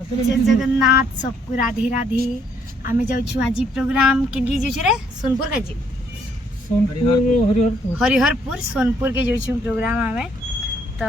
जय जगन्नाथ सबको राधे राधे। आमे जाउछु आज प्रोग्राम केनकी जाउछु रे सोनपुर का जी हरिहरपुर सोनपुर के जाउछु प्रोग्राम आमे तो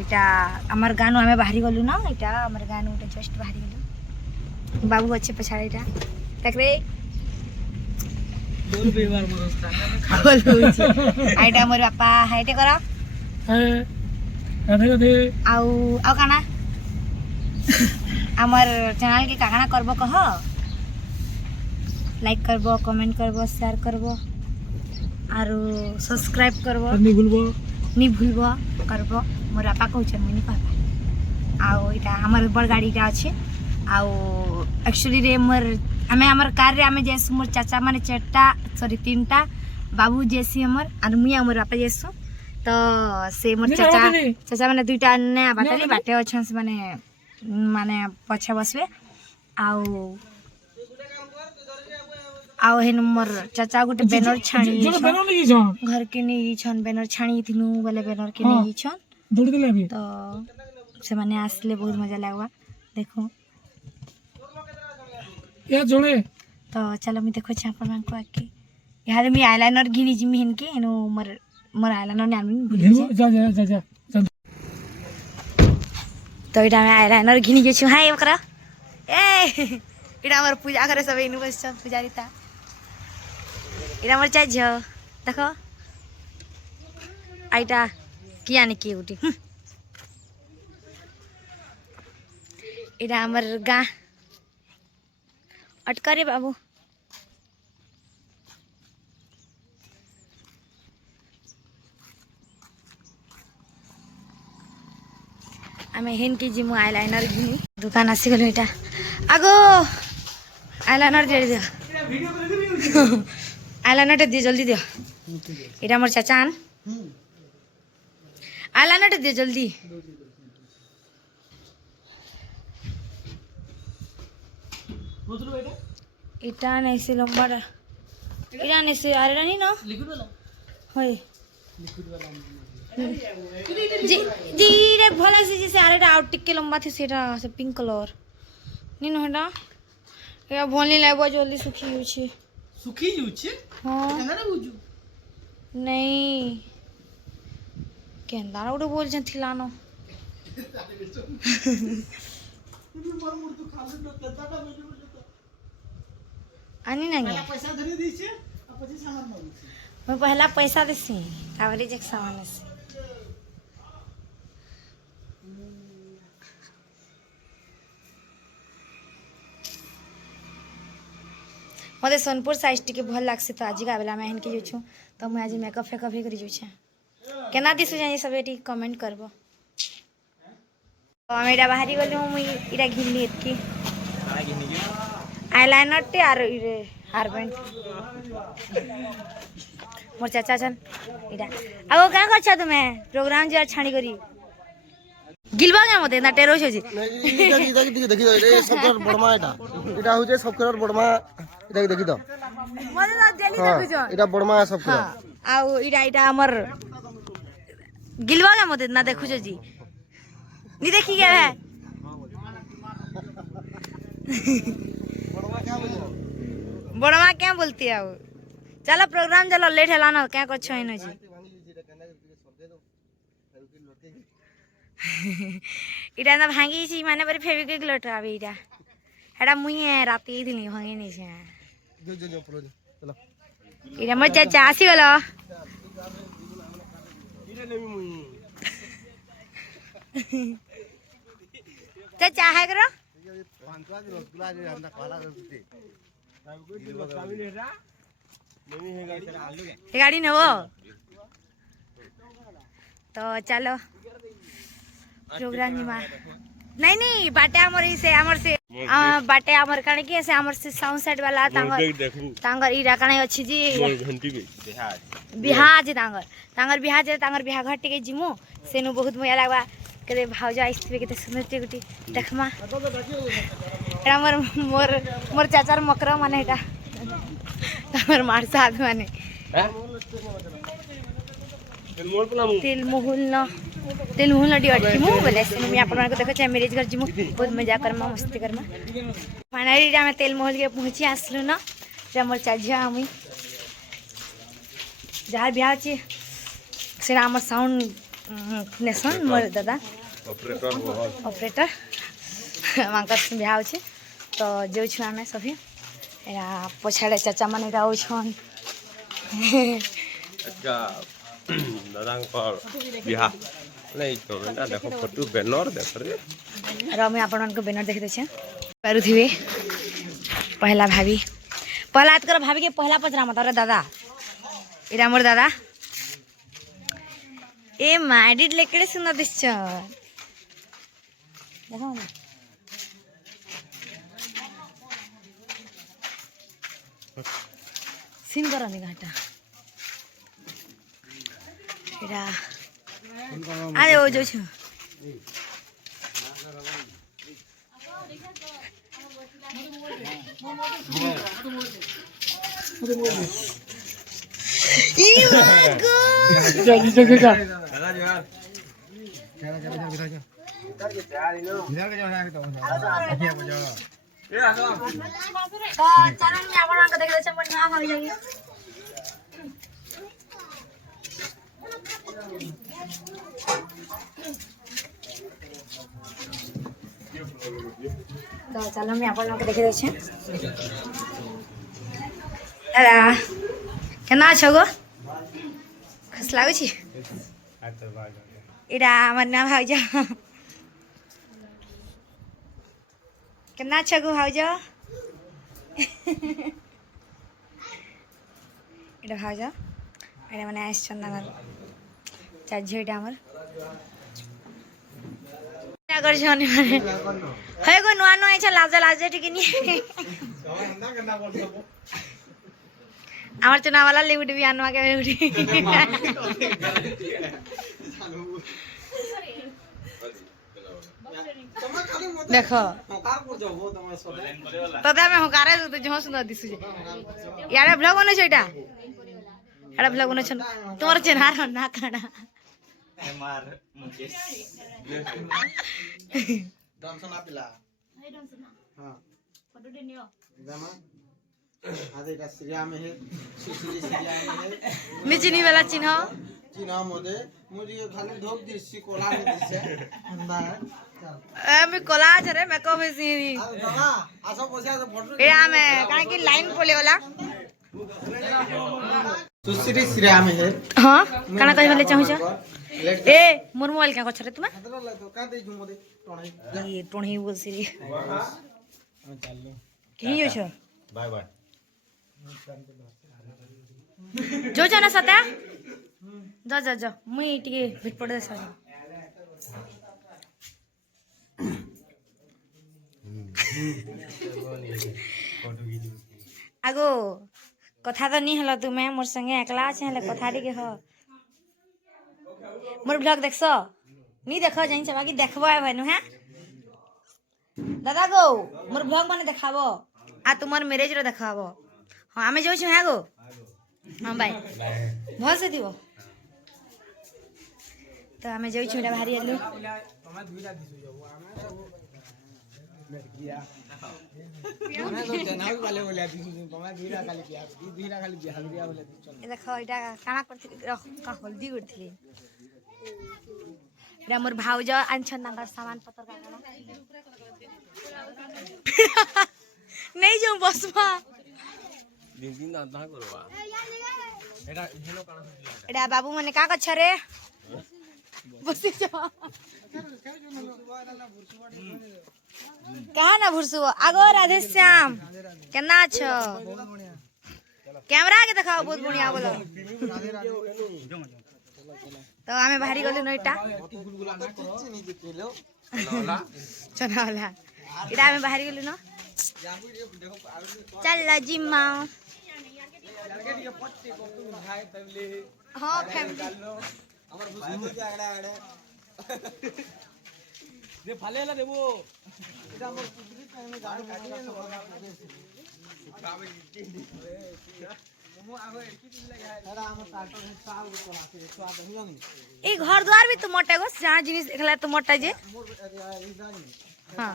इटा हमर गानो आमे बाहरी गलु ना इटा हमर गानो उटा जस्ट बाहरी गलु बाबू अच्छे पछाड़ी इटा तकरे बोल बेवार मरस्ता खोल होछि आइटा हमर पापा हाइटे करा राधे राधे आउ काना आमर चैनल के काकाना करबो कह लाइक करबो कमेंट करबो शेयर करबो आरो सब्सक्राइब करबो नि भूलबो करबो मोर आपा कहउछ मनी पापा आउ इटा हमर बड़ गाड़ीटा अछि आउ एक्चुअली रे मोर हमर कार रे हमें जेसु मोर चाचा माने चारटा सॉरी तीनटा बाबू जेसी हमर आर मुया मोर आपा जेसु तो से मोर चाचा माने दुईटा ने बाटली बाटे अछन से माने पछे बसबे आउ हेन मोर चाचा गुटे बैनर छाणी घर के नहीं छन बैनर छाणी थिनु वाले बैनर के नहीं छन दौड़ देले अभी तो से माने आसले बहुत मजा लागवा देखो या जोड़े तो चलो मी देखो छ अपन को आके यार मी आईलाइनर घिनी जिमी हेन के एनो मोर आईलाइनर ने आमी जा तो इटा में आईलाइनर घिनी के छु हाय ओकरा ए इटा हमर पूजा करे सब इनु बस पुजारी ता इटा हमर चाय झ देखो आइटा किया ने की उठी इटा हमर गा अटकरे बाबू आमे हेन के जिमु आईलाइनर घिनी दुकान आसी गलो इटा आगो आईलाइनर दे दियो आईलाइनर दे जल्दी दियो इटा मोर चाचान आईलाइनर दे जल्दी इटा नहीं से लंबा इटा नहीं से आरे नहीं ना लिक्विड वाला होय लिक्विड वाला जी रे भला से जैसे आरेटा आउट टिक के लंबा थी सेटा से पिंक कलर नी न हटा या भोली लाइबो जल्दी सुखी जुछे हां केना बुझू नहीं केंदा उडे बोल छ थिलानो आनी नहीं पैसा धरी दी छे आ પછી सामान मांगू छे मैं पहला पैसा देसी तावरी जे सामान से मते सोनपुर साइज टिके भल लागसे तो आज का बेला में हन के जोछु तो मैं आज मेकअप फेकअप ही करी जोछे केना दिसु जानी सब एटी कमेंट करबो तो हमें बाहरी गलो मुई इरा घिनली एतकी आईलाइनर टे आर इरे हार बैंड मोर चाचा छन इरा आगो का करछ तुमे प्रोग्राम जे छाणी करी गिलबा के मते ना टेरो छै देखि ए सबकर बड़मा एटा हो जे सबकर बड़मा एटा देखि दो मने ना डेली देखु छ एटा बड़मा सबकर आउ इटा हमर गिलबा के मते ना देखु छ जी नी देखि के है बड़मा क्या बोलती है चलो प्रोग्राम चलो लेट है ना क्या कुछ है ना जी इटा ना भांगी छी माने पर फेविक्विक लट आबे इटा एटा मुई है राती दिनी भांगे नहीं छे चलो इटा मत चाचा आसी गलो इटा नेमी मुई चाचा है करो गाड़ी न वो तो चलो प्रोग्राम नहीं बाटे हमर से बाटे हमर काने के से हमर से साउंड सेट वाला तांगर इरा काने अछि जी बिहाज तांगर बिहा घर टिके जिमु सेनु बहुत मजा लागबा कदे भाउजा आइसबे केते सुंदर टे गुटी देखमा एटा मोर चाचार मकरा माने एटा हमर मार साथ माने तिल मोहुल न तेल मुहन लड़ी अटकी मु बोले से मैं आपन को देखै छै मैरिज कर जिमु बहुत मजा करमा मस्ती करमा फाइनली रा में तेल महल के पहुंची आसलु न जे हमर चाझिया हमी जहाँ बियाह छी से हमर साउंड नेशन मोर दादा ऑपरेटर मांकर बियाह छी तो जो छु हमें सभी एरा पछाड़े चाचा माने राउ छन अच्छा दादा पर बियाह नहीं तो बेटा देखो फोटो बैनर देख रे रमे आपन को बैनर देख दे छै पारुथिबे पहला भाभी पहला हाथ कर भाभी के पहला पचरा मत रे दादा इरा मोर दादा ए माइडिट लेकड़े सुना दिस छ देखो ना सीन करा नि घाटा इरा अरे ओ जो छ तो चलो मैं आपन के देखे छै अरे केना छ गो खस लागै छी इरा हमर नाम भाउजा केना छ गो भाउजा इरा भाउजा इरा माने आइस चंदा चाझेटा हमर कर छनी माने हे गो नुआ नुआ छ लाजा लाजा टिकनी আমার চুনাওয়ালা লে উঠবি আনোয়া কে উঠি দেখো তবে আমি হকারে তো জহ সুন্দর দিছু যে ইয়ারে ব্লগ বনে ছইটা এটা ব্লগ বনে ছন তোমার চেহারা না কানা এমআর মুকেশ ডনসন আপিলা এই ডনসন हां ফটো দে নিও জামা आधे का सिरिया में है सुसरी सिरिया में है मिचनी वाला चिन्ह मोदे मुझे खाली धोक दिसी कोला में दिसे अंदा है ए मी कोला छरे मेकअप है सी दादा आसो पोसे आसो फोटो ए आमे काहे की लाइन पोले वाला सुसरी सिरिया में है हां काना कहि वाले चाहू छ ए मोर मोबाइल का छरे तुमा का दे जु मोदे टोणी ये टोणी बोल सिरी चलो की हो छ बाय बाय जो जाना सता जा जा जा मुई टिके भेट पड़े सा आगो कथा तो नहीं हला तुमे मोर संगे एकला छे हले कथा टिके हो मोर ब्लॉग देखसो नी देखो जाई छ बाकी देखबो है भानु हैं दादा गो मोर ब्लॉग माने देखाबो आ तुमर मैरिज रो देखाबो हां हमें जो छु है गो हां भाई बहुत से दिवो तो हमें जो छु भारी आलू तमे दुईटा दिसु जो हमें मैं तो जनाव वाले बोले दिसु तमे दुईटा खाली पिया दुईटा खाली हल्दिया बोले चल ए देखो एटा काना करथि का हल्दी करथि एटा मोर भाउजा आनछन नंगर सामान पत्र का नहीं जो बसमा दिन दिन ना करवा एटा हेलो काना एटा बाबू माने का कछ रे बसी जा कहा ना भुरसु आगो राधे श्याम केना छ कैमरा के देखाओ बहुत बढ़िया बोलो तो हमें भारी गलु नइटा चना वाला इटा हमें बाहरी गलु न चल जिम्मा हां फैमिली हमर बुझु के आड़ा आड़ा दे फालेला देबो इटा हमर पुत्री टाइम में गाड़ी काटी न ई घर द्वार भी तो मोटे गो जहाँ जिनिस देखला तो मोटा जे हाँ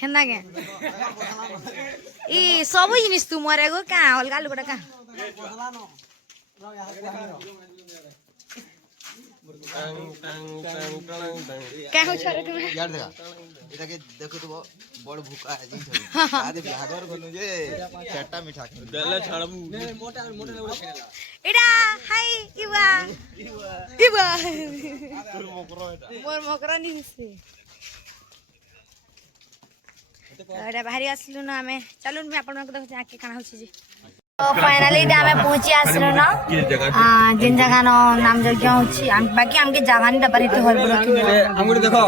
हेन्दा के ई सब जिनिस तू मरे गो का अलगा लुगड़ा का क्या हो छोरे तुम यार देखा এটাকে দেখো তো বড় ভুকা আছে আরে বিহাগর গলু যে চারটা মিঠা দেলে ছাড়বু এডা হাই ইবা ইবা তোর মকর এটা মোর মকরা নি হইছে এডা বাহারি আসলু না আমি চলুন আমি আপনাকে দেখছি আকে কানা হচ্ছে যে তো ফাইনালি এটা আমি পৌঁছি আসলু না যেন জায়গা নাম যজ্ঞ হচ্ছে বাকি আমাকে জায়গা নি দবারি তো হল বড় কি আঙ্গুরি দেখো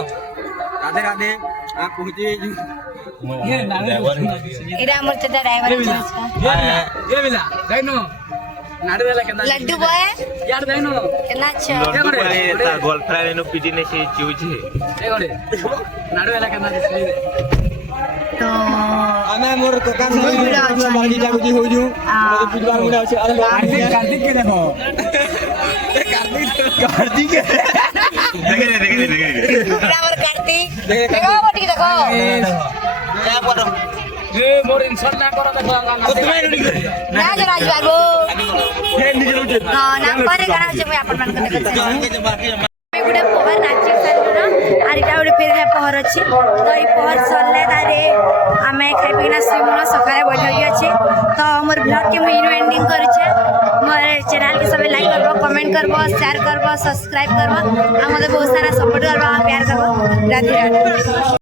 রাধে রাধে আ পৌঁছে এটা আমার চাচা ড্রাইভার এ মিলা যাইনো নাড়ু বেলা কেনা लड्डू बॉय यार যাইনো केना छ লড্ডু করে তার গার্লফ্রেন্ড এনো পিটি নে সে চিউছে এ করে নাড়ু বেলা কেনা দিছি तो আমি মোর কাকা সঙ্গে বাড়ি যাবি হইজু মতে পিটবার মুড়া আছে আরে কার্তিক কে দেখো কার্তিক দেখে बराबर कार्तिक देखो बटी देखो এ মোর ইনসান না করা দেখো ना जो राज बाबू ना नाम करे गाना जे मैं अपन मन के देखछ मैं गुडे पहर नाची सारनु ना आर इटा गुडे फेर पहर अछि तो ई पहर सरले तारे हमें खाइ पिना श्रीमुना सकाळे बैठक अछि तो हमर ब्लॉग के मैं एंडिंग करै छै मोर चैनल के सब लाइक करबो कमेंट करबो शेयर करबो सब्सक्राइब करबो आ मते बहुत सारा सपोर्ट करबो प्यार करबो राधे राधे